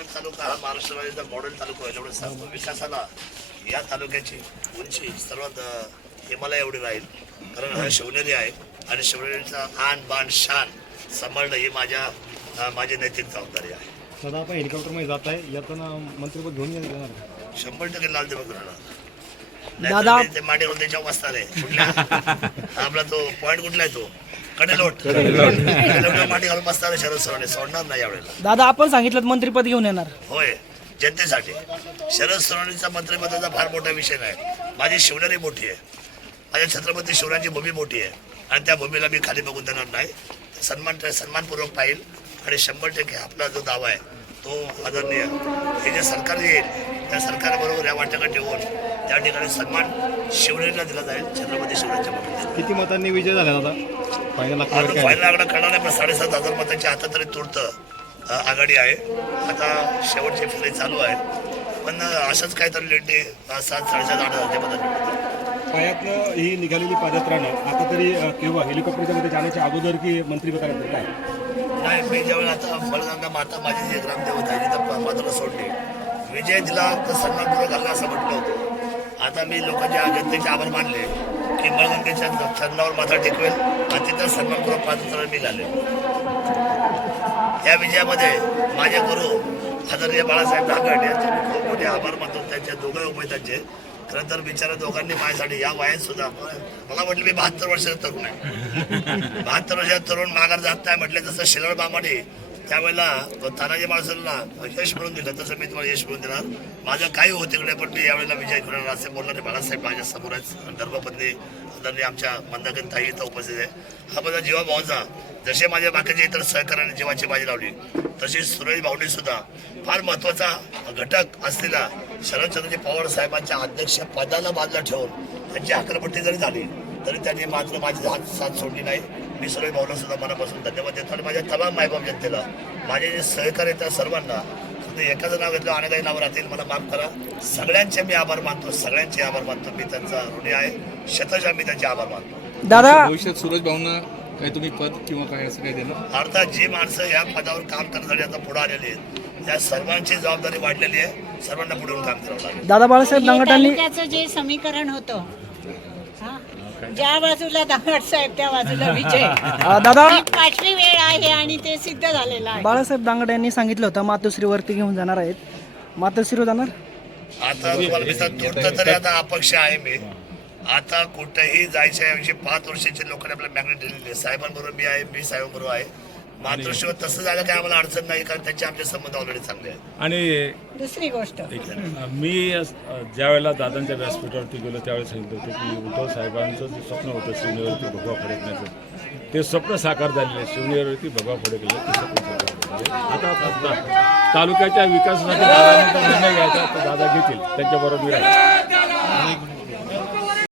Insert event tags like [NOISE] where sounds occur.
शिवनेरी तालुका हा महाराष्ट्र राज्याचा मॉडेल तालुका आहे एवढं सांगतो विकासाला या तालुक्याची उंची सर्वात हिमालय एवढी राहील. कारण हा शिवनेरी आहे आणि शिवनेरीचा आन बाण शान सांभाळणं ही माझ्या माझी नैतिक जबाबदारी आहे. दादा आपण हेलिकॉप्टरमध्ये जात आहे येताना मंत्रिपद घेऊन येणार? शंभर टक्के लाल दिवस राहणार दादा- ते बसणार आहे. कुठल्या [LAUGHS] आपला तो पॉईंट कुठला आहे तो? कडेलोट. कडेलोट. मांडी घालून बसणार शरद सोडणार नाही यावेळेला. दादा आपण सांगितलं मंत्रिपद घेऊन येणार. होय जनतेसाठी. शरद सोनवणीचा मंत्रिपदाचा फार मोठा विषय नाही. माझी शिवनेरी मोठी आहे. माझ्या छत्रपती शिवरायांची भूमी मोठी आहे. आणि त्या भूमीला मी खाली बघून देणार नाही. सन्मान सन्मानपूर्वक पाहिल. आणि शंभर टक्के आपला जो दावा आहे तो आदरणीय हे जे सरकार येईल त्या सरकारबरोबर या वाटकात ठेवून त्या ठिकाणी सन्मान शिवनेरीला दिला जाईल छत्रपती शिवरायांच्या भूमीला. किती मतांनी विजय झाला दादा? फायनल फायनल आकडा कळणार नाही पण साडेसात हजार मतांच्या हातात तरी तुर्त आघाडी आहे. आता शेवटची फेरी चालू आहे पण अ, असंच काहीतरी लेटे सात साडेसात आठ हजारच्या मतांनी पायातनं ही निघालेली पदयात्रानं आता तरी केव्हा? हेलिकॉप्टरच्या मध्ये जाण्याच्या अगोदर की मंत्रिपदानंतर काय? नाही मी ज्यावेळेला आता फलगंगा माता माझी जी ग्रामदेवत आहे जिथं माताला सोडली विजय दिला तर सन्मानपूर्वक घालला असं म्हटलं होतं. आता मी लोकांच्या जनतेचे आभार मानले. की छंदावर माथा टेकवेल आणि तिथं सन्मानपूर्वक पादत्र मी घालेल या विजयामध्ये माझे गुरु आदरणीय बाळासाहेब धाकड यांचे मी खूप मोठे आभार मानतो त्यांच्या दोघं उमेदांचे खरं तर बिचारा दोघांनी माझ्यासाठी या वयात सुद्धा मला म्हटलं मी बहात्तर वर्षाचा तरुण आहे. बहात्तर वर्षाचा तरुण माघार जात नाही म्हटलं जसं शिरळ बामाडे त्यावेळेला तानाजी माणसांना यश मिळून दिलं. तसं मी तुम्हाला यश मिळून देणार. माझं काही होते तिकडे पण मी यावेळेला विजय घेणार असे बोलणारे बाळासाहेब माझ्या समोरच आहेत. धर्मपत्नी आदरणीय आमच्या मंदागन ताई इथं उपस्थित आहे. हा माझा जीवा भाऊचा जसे माझ्या बाकीचे इतर सहकार्याने जीवाची बाजी लावली तशी सुरेश भाऊनी सुद्धा फार महत्त्वाचा घटक असलेला शरदचंद्रजी पवार साहेबांच्या अध्यक्ष पदाला बाजूला ठेवून त्यांची अकलपट्टी जरी झाली तरी त्यांनी मात्र माझी हात साथ सोडली नाही. मी सुरेश भाऊला सुद्धा मनापासून धन्यवाद देतो आणि माझ्या तमाम मायबाप जनतेला माझे जे सहकार्य त्या सर्वांना फक्त एकाचं नाव घेतलं आणि काही नाव राहतील मला माफ करा. सगळ्यांचे मी आभार मानतो सगळ्यांचे आभार मानतो. मी त्यांचा ऋणी आहे. शतशः मी त्यांचे आभार मानतो. दादा भविष्यात सूरज भाऊंना काही तुम्ही पद किंवा काय असं काही देणार? अर्थात जी माणसं या पदावर काम करण्यासाठी आता पुढे आलेली आहेत त्या सर्वांची जबाबदारी वाढलेली आहे. सर्वांना पुढे काम करावं लागेल. दादा बाळासाहेब तालुक्याचं जे समीकरण होतं ज्या बाजूला दांगट साहेब त्या बाजूला विजय. [LAUGHS] अ, दादा. ही पाचवी वेळ आहे आणि ते सिद्ध झालेलं आहे. बाळासाहेब दांगट यांनी सांगितलं होतं मातोश्रीवरती घेऊन जाणार आहेत. मातोश्रीवर जाणार? आता तुम्हाला मी सांगतो, तरी आता अपक्ष आहे मी. आता कुठेही जायच्या ऐवजी पाच वर्षाचे लोकांनी आपल्या मॅग्नेट दिलेली आहे. साहेबांबरोबर मी आहे मी साहेबांबरोबर आहे. मातृश्रीवर तसं झालं काय आम्हाला अडचण नाही कारण त्यांचे आमचे संबंध ऑलरेडी चांगले आहेत. आणि दुसरी गोष्ट. मी ज्या वेळेला दादांच्या व्यासपीठावरती गेलो त्यावेळेस सांगितलं होतं की उद्धव साहेबांचं जे स्वप्न होतं शिवनेवरती भगवा फडकण्याचं ते स्वप्न साकार झालेलं आहे. शिवनेवरती भगवा फडकलेलं ते स्वप्न साकार झालेलं आहे. आता ता- तालुक्याच्या विकासासाठी दादांनी जो निर्णय घ्यायचा तो दादा घेतील त्यांच्याबरोबर मी राहील.